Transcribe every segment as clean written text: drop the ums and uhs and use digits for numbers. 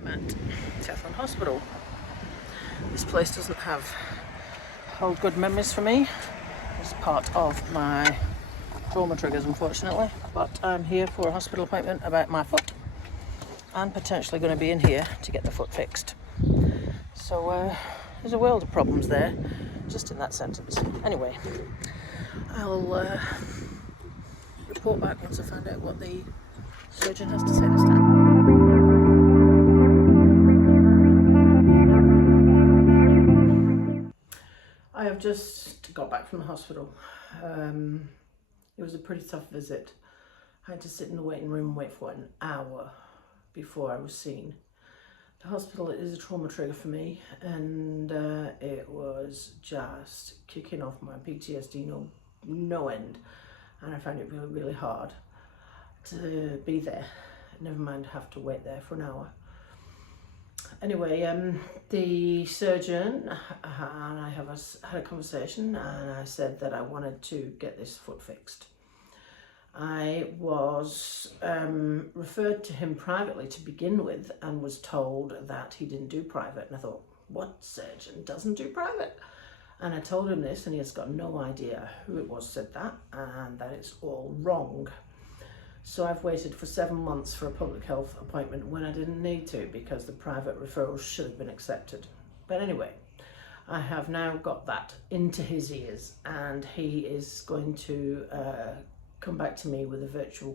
I'm at Teflon Hospital. This place doesn't hold good memories for me. It's part of my trauma triggers, unfortunately. But I'm here for a hospital appointment about my foot, and potentially going to be in here to get the foot fixed. So there's a world of problems there, just in that sentence. Anyway, I'll report back once I find out what the surgeon has to say this time. I have just got back from the hospital. It was a pretty tough visit. I had to sit in the waiting room and wait for an hour before I was seen. The hospital is a trauma trigger for me, and it was just kicking off my PTSD no end, and I found it really, really hard to be there, never mind have to wait there for an hour. Anyway, the surgeon and I had a conversation, and I said that I wanted to get this foot fixed. I was referred to him privately to begin with, and was told that he didn't do private, and I thought, what surgeon doesn't do private? And I told him this, and he has got no idea who it was said that, and that it's all wrong. So I've waited for 7 months for a public health appointment when I didn't need to, because the private referrals should have been accepted. But anyway, I have now got that into his ears, and he is going to come back to me with a virtual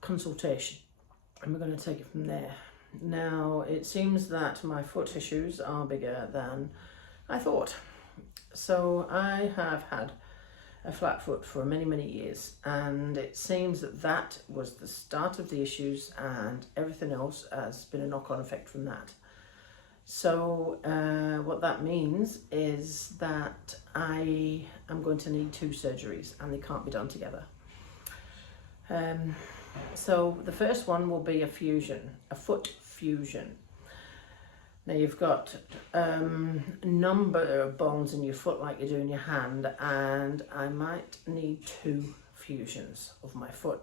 consultation, and we're going to take it from there. Now, it seems that my foot issues are bigger than I thought. So I have had a flat foot for many, many years, and it seems that that was the start of the issues, and everything else has been a knock-on effect from that. So what that means is that I am going to need 2 surgeries, and they can't be done together. So the first one will be a foot fusion. Now, you've got a number of bones in your foot like you do in your hand, and I might need 2 fusions of my foot,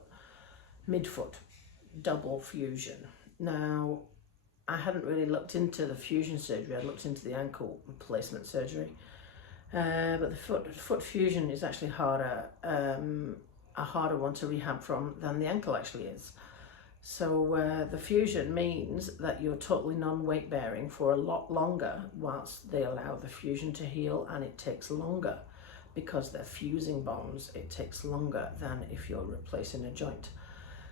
midfoot, double fusion. Now, I hadn't really looked into the fusion surgery. I looked into the ankle replacement surgery, but the foot fusion is actually a harder one to rehab from than the ankle actually is. So the fusion means that you're totally non-weight bearing for a lot longer whilst they allow the fusion to heal, and it takes longer because they're fusing bones. It takes longer than if you're replacing a joint.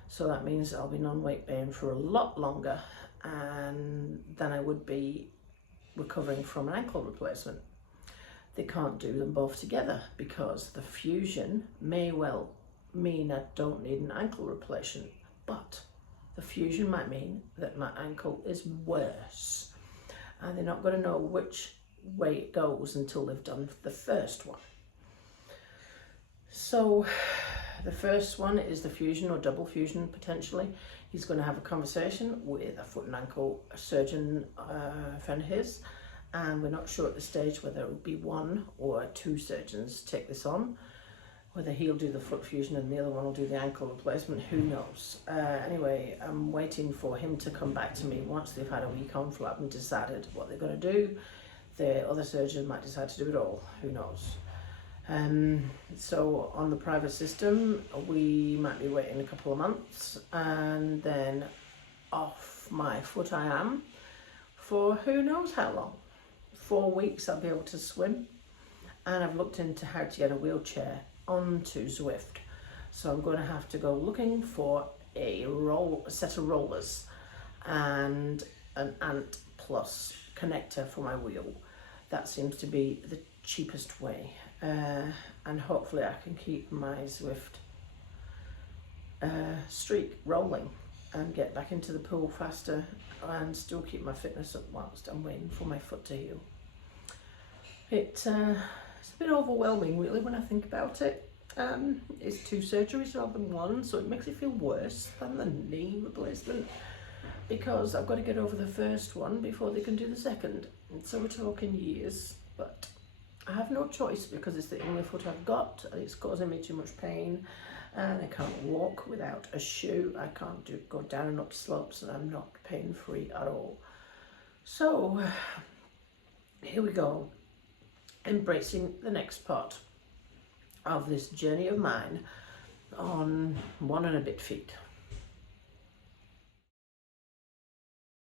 So that means I'll be non-weight bearing for a lot longer than I would be recovering from an ankle replacement. They can't do them both together, because the fusion may well mean I don't need an ankle replacement, but the fusion might mean that my ankle is worse, and they're not going to know which way it goes until they've done the first one. So the first one is the fusion or double fusion potentially. He's going to have a conversation with a foot and ankle surgeon friend of his, and we're not sure at this stage whether it will be 1 or 2 surgeons take this on. Whether he'll do the foot fusion and the other one will do the ankle replacement, who knows. Anyway, I'm waiting for him to come back to me once they've had a week on flap and decided what they're going to do. The other surgeon might decide to do it all, who knows. So on the private system, we might be waiting a couple of months, and then off my foot I am for who knows how long. 4 weeks I'll be able to swim, and I've looked into how to get a wheelchair onto Zwift. So I'm going to have to go looking for a set of rollers and an Ant Plus connector for my wheel. That seems to be the cheapest way, and hopefully I can keep my Zwift streak rolling and get back into the pool faster, and still keep my fitness up whilst I'm waiting for my foot to heal. It's a bit overwhelming really when I think about it. It's 2 surgeries rather than 1, so it makes it feel worse than the knee replacement, because I've got to get over the first one before they can do the second. And so we're talking years, but I have no choice, because it's the only foot I've got, and it's causing me too much pain, and I can't walk without a shoe. I can't go down and up slopes, and I'm not pain-free at all. So here we go, embracing the next part of this journey of mine on 1 and a bit feet.